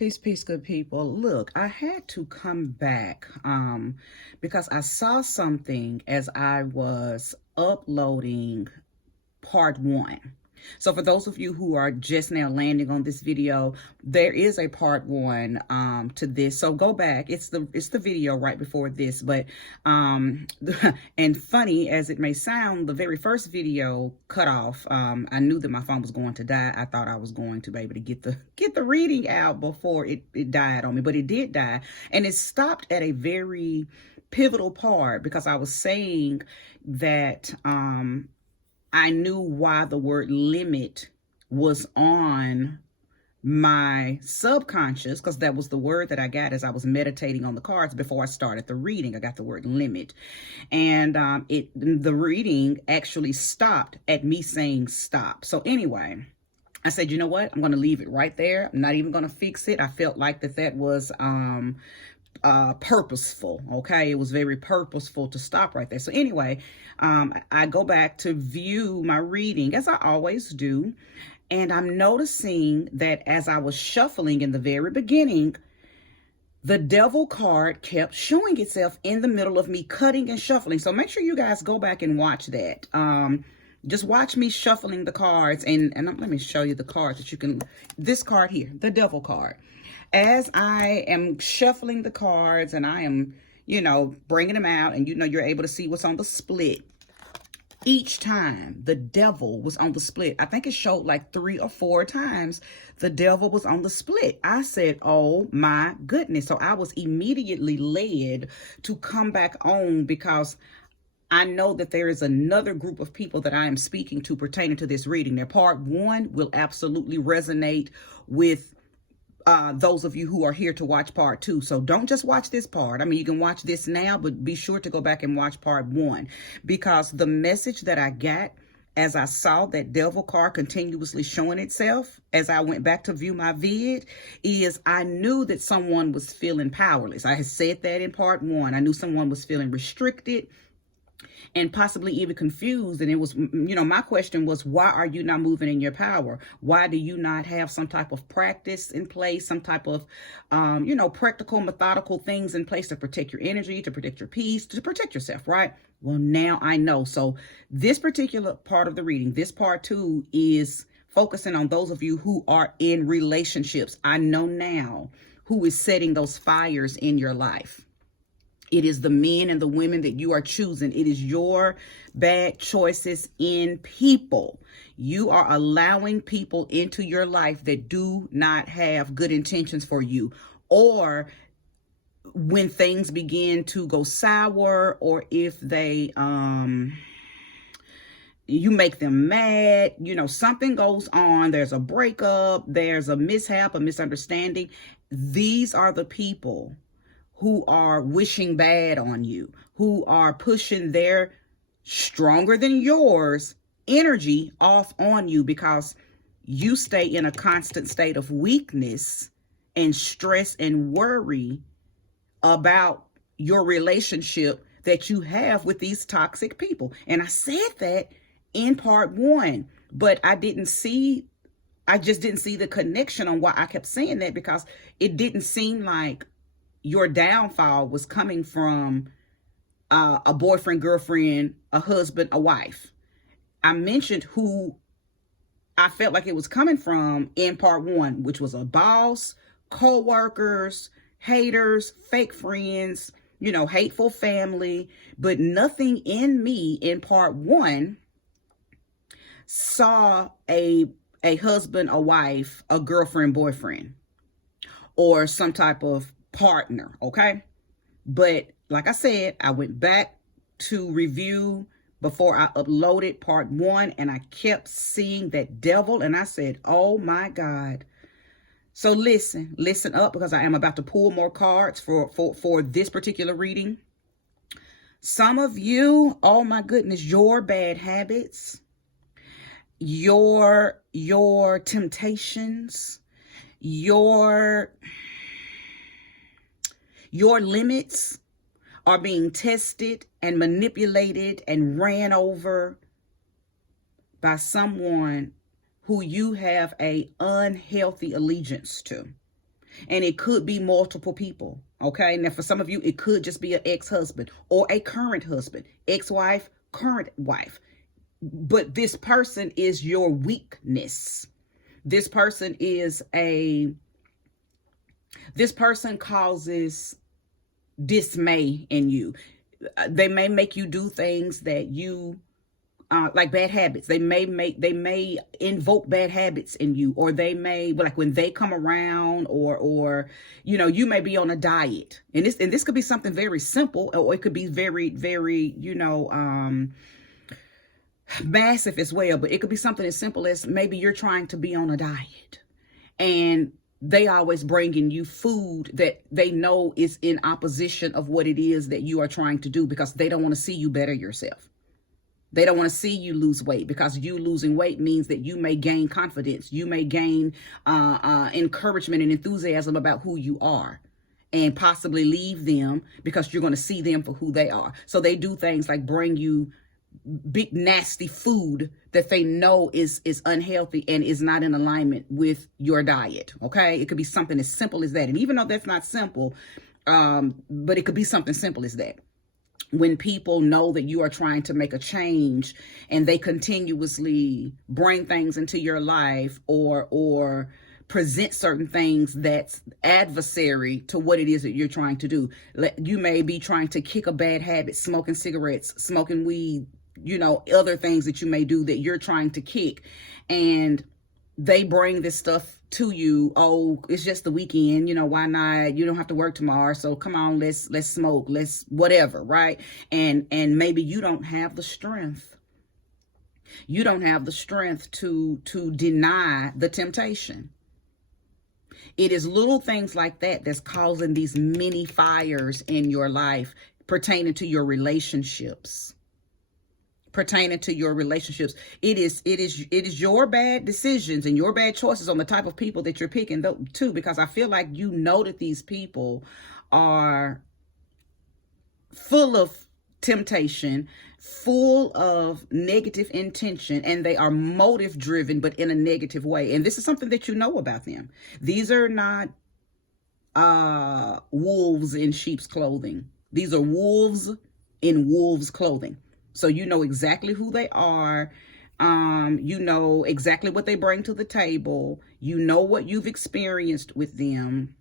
Peace, peace, good people. Look, I had to come back because I saw something as I was uploading part one. So for those of you who are just now landing on this video, there is a part one to this. So go back. It's the video right before this. But and funny as it may sound, the very first video cut off. I knew that my phone was going to die. I thought I was going to be able to get the reading out before it died on me, but it did die, and it stopped at a very pivotal part because I was saying that I knew why the word limit was on my subconscious, because that was the word that I got as I was meditating on the cards before I started the reading. I got the word limit, and the reading actually stopped at me saying stop. So anyway, I said, you know what? I'm going to leave it right there. I'm not even going to fix it. I felt like that was purposeful. Okay, it was very purposeful to stop right there. So anyway, I go back to view my reading as I always do, and I'm noticing that as I was shuffling in the very beginning, the devil card kept showing itself in the middle of me cutting and shuffling. So make sure you guys go back and watch that. Just watch me shuffling the cards, and let me show you the cards that you can. This card here, the devil card. As I am shuffling the cards and I am, bringing them out, and you're able to see what's on the split. Each time the devil was on the split, I think it showed like 3 or 4 times the devil was on the split. I said, oh my goodness. So I was immediately led to come back on because I know that there is another group of people that I am speaking to pertaining to this reading. Now, part one will absolutely resonate with those of you who are here to watch part two. So don't just watch this part. I mean, you can watch this now, but be sure to go back and watch part one, because the message that I got as I saw that devil card continuously showing itself as I went back to view my vid is I knew that someone was feeling powerless. I had said that in part one. I knew someone was feeling restricted and possibly even confused. And it was, my question was, why are you not moving in your power? Why do you not have some type of practice in place, some type of, practical, methodical things in place to protect your energy, to protect your peace, to protect yourself, right? Well, now I know. So this particular part of the reading, this part two, is focusing on those of you who are in relationships. I know now who is setting those fires in your life. It is the men and the women that you are choosing. It is your bad choices in people. You are allowing people into your life that do not have good intentions for you. Or when things begin to go sour, or if they, you make them mad, something goes on, there's a breakup, there's a mishap, a misunderstanding. These are the people who are wishing bad on you, who are pushing their stronger than yours energy off on you, because you stay in a constant state of weakness and stress and worry about your relationship that you have with these toxic people. And I said that in part one, but I just didn't see the connection on why I kept saying that, because it didn't seem like your downfall was coming from a boyfriend, girlfriend, a husband, a wife. I mentioned who I felt like it was coming from in part one, which was a boss, co-workers, haters, fake friends, hateful family. But nothing in me in part one saw a husband, a wife, a girlfriend, boyfriend, or some type of partner. Okay. But like I said, I went back to review before I uploaded part one, and I kept seeing that devil, and I said, oh my God. So listen up, because I am about to pull more cards for this particular reading. Some of you, oh my goodness, your bad habits, your temptations, your limits are being tested and manipulated and ran over by someone who you have a unhealthy allegiance to. And it could be multiple people. Okay. Now, for some of you, it could just be an ex-husband or a current husband, ex-wife, current wife. But this person is your weakness. This person causes dismay in you. They may make you do things that you like bad habits. They may invoke bad habits in you, or they may, like when they come around, or you may be on a diet, and this could be something very simple, or it could be very, very, massive as well. But it could be something as simple as maybe you're trying to be on a diet, and they always bringing you food that they know is in opposition of what it is that you are trying to do, because they don't want to see you better yourself. They don't want to see you lose weight, because you losing weight means that you may gain confidence. You may gain encouragement and enthusiasm about who you are, and possibly leave them because you're going to see them for who they are. So they do things like bring you big, nasty food that they know is unhealthy and is not in alignment with your diet. Okay. It could be something as simple as that. And even though that's not simple, but it could be something simple as that. When people know that you are trying to make a change and they continuously bring things into your life, or present certain things that's adversary to what it is that you're trying to do. You may be trying to kick a bad habit, smoking cigarettes, smoking weed, other things that you may do that you're trying to kick. And they bring this stuff to you. Oh, it's just the weekend, why not? You don't have to work tomorrow, so come on, let's smoke, let's whatever, right? And maybe you don't have the strength. You don't have the strength to deny the temptation. It is little things like that that's causing these many fires in your life, pertaining to your relationships. It is your bad decisions and your bad choices on the type of people that you're picking too, because I feel like that these people are full of temptation, full of negative intention, and they are motive driven, but in a negative way. And this is something that you know about them. These are not wolves in sheep's clothing. These are wolves in wolves' clothing. So you know exactly who they are. You know exactly what they bring to the table. You know what you've experienced with them.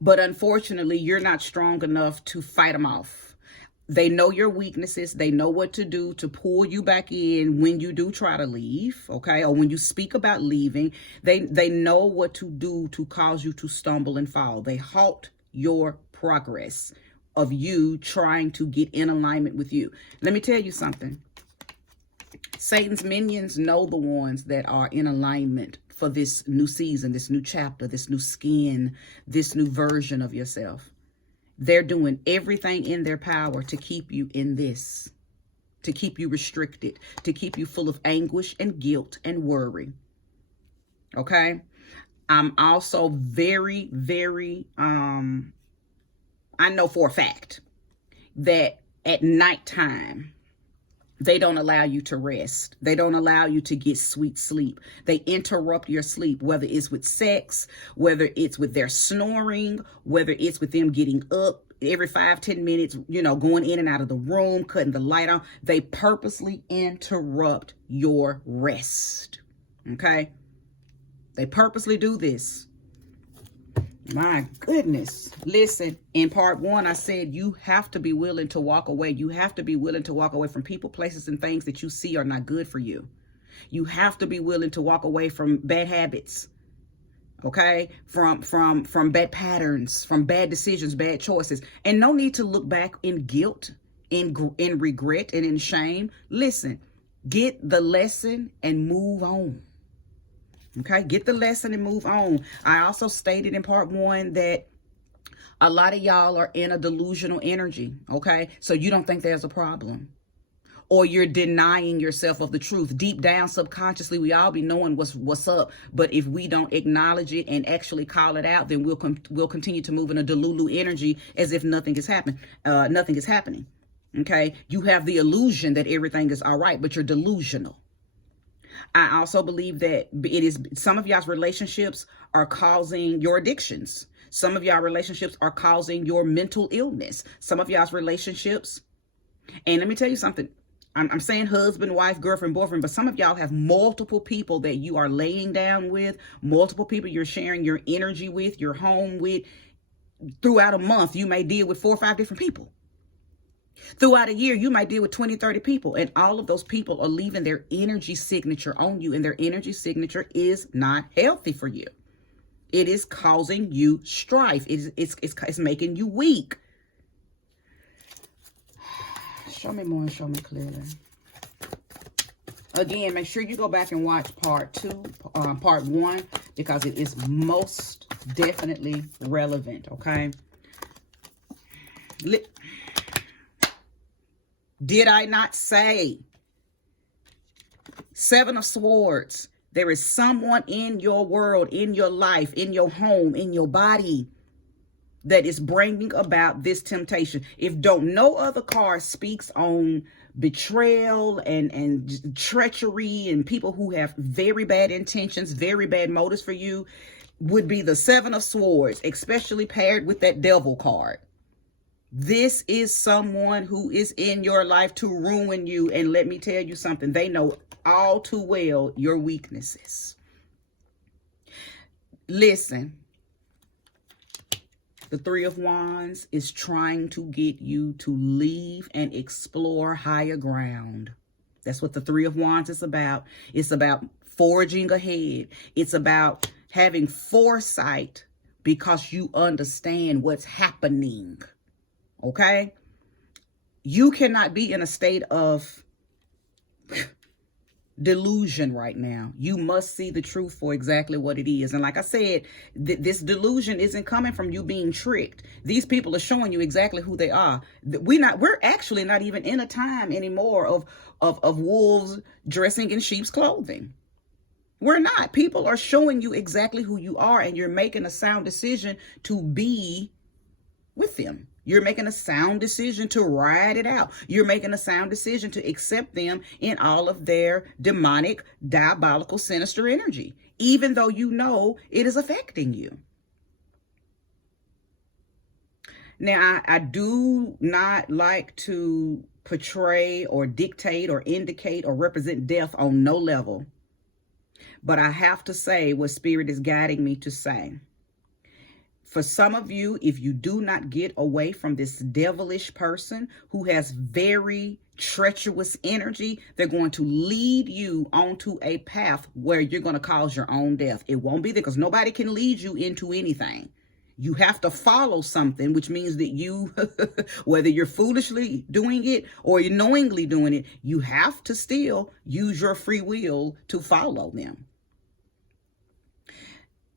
But unfortunately, you're not strong enough to fight them off. They know your weaknesses. They know what to do to pull you back in when you do try to leave, okay? Or when you speak about leaving, they know what to do to cause you to stumble and fall. They halt your progress of you trying to get in alignment with you. Let me tell you something. Satan's minions know the ones that are in alignment for this new season, this new chapter, this new skin, this new version of yourself. They're doing everything in their power to keep you in this, to keep you restricted, to keep you full of anguish and guilt and worry. Okay? I'm also very, very, I know for a fact that at nighttime, they don't allow you to rest. They don't allow you to get sweet sleep. They interrupt your sleep, whether it's with sex, whether it's with their snoring, whether it's with them getting up every 5-10 minutes, going in and out of the room, cutting the light on. They purposely interrupt your rest. Okay? They purposely do this. My goodness. Listen, in part 1, I said you have to be willing to walk away. You have to be willing to walk away from people, places, and things that you see are not good for you. You have to be willing to walk away from bad habits. Okay? From bad patterns, from bad decisions, bad choices. And no need to look back in guilt, in regret, and in shame. Listen, get the lesson and move on. Okay, get the lesson and move on. I also stated in part 1 that a lot of y'all are in a delusional energy. Okay, so you don't think there's a problem, or you're denying yourself of the truth. Deep down, subconsciously, we all be knowing what's up. But if we don't acknowledge it and actually call it out, then we'll continue to move in a delulu energy as if nothing is happening. Nothing is happening. Okay, you have the illusion that everything is all right, but you're delusional. I also believe that it is some of y'all's relationships are causing your addictions. Some of y'all relationships are causing your mental illness. Some of y'all's relationships, and let me tell you something. I'm saying husband, wife, girlfriend, boyfriend, but some of y'all have multiple people that you are laying down with, multiple people you're sharing your energy with, your home with. Throughout a month, you may deal with 4 or 5 different people. Throughout a year, you might deal with 20, 30 people, and all of those people are leaving their energy signature on you, and their energy signature is not healthy for you. It is causing you strife. It's making you weak. Show me more and show me clearly. Again, make sure you go back and watch part 1, because it is most definitely relevant, okay? Did I not say? 7 of Swords. There is someone in your world, in your life, in your home, in your body that is bringing about this temptation. If no other card speaks on betrayal and treachery and people who have very bad intentions, very bad motives for you, would be the 7 of Swords, especially paired with that Devil card. This is someone who is in your life to ruin you. And let me tell you something. They know all too well your weaknesses. Listen. The 3 of Wands is trying to get you to leave and explore higher ground. That's what the 3 of Wands is about. It's about forging ahead. It's about having foresight because you understand what's happening. Okay? You cannot be in a state of delusion right now. You must see the truth for exactly what it is. And like I said, this delusion isn't coming from you being tricked. These people are showing you exactly who they are. We're actually not even in a time anymore of wolves dressing in sheep's clothing. We're not. People are showing you exactly who you are, and you're making a sound decision to be with them. You're making a sound decision to ride it out. You're making a sound decision to accept them in all of their demonic, diabolical, sinister energy, even though you know it is affecting you. Now, I do not like to portray or dictate or indicate or represent death on no level, but I have to say what Spirit is guiding me to say. For some of you, if you do not get away from this devilish person who has very treacherous energy, they're going to lead you onto a path where you're going to cause your own death. It won't be there because nobody can lead you into anything. You have to follow something, which means that you, whether you're foolishly doing it or you're knowingly doing it, you have to still use your free will to follow them.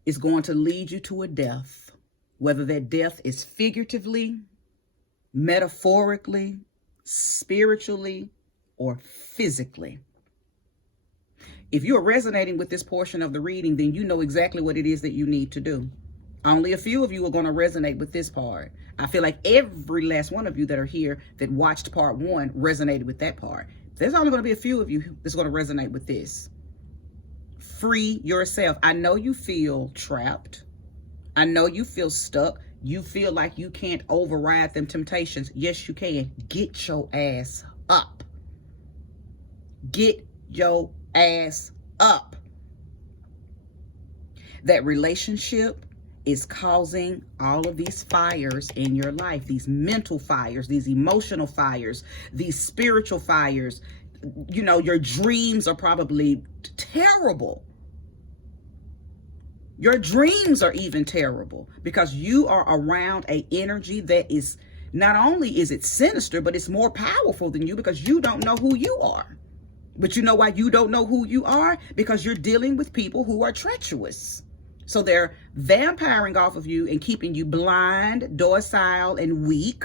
It's going to lead you to a death. Whether that death is figuratively, metaphorically, spiritually, or physically. If you're resonating with this portion of the reading, then you know exactly what it is that you need to do. Only a few of you are going to resonate with this part. I feel like every last one of you that are here that watched part 1 resonated with that part. There's only going to be a few of you that's going to resonate with this. Free yourself. I know you feel trapped. I know you feel stuck. You feel like you can't override them temptations. Yes, you can. Get your ass up. Get your ass up. That relationship is causing all of these fires in your life. These mental fires, these emotional fires, these spiritual fires. You know, your dreams are probably terrible. Your dreams are even terrible because you are around an energy that is, not only is it sinister, but it's more powerful than you because you don't know who you are. But you know why you don't know who you are? Because you're dealing with people who are treacherous. So they're vampiring off of you and keeping you blind, docile, and weak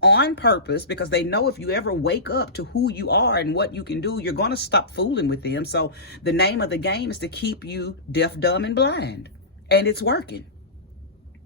on purpose because they know if you ever wake up to who you are and what you can do, you're going to stop fooling with them. So the name of the game is to keep you deaf, dumb, and blind. And it's working.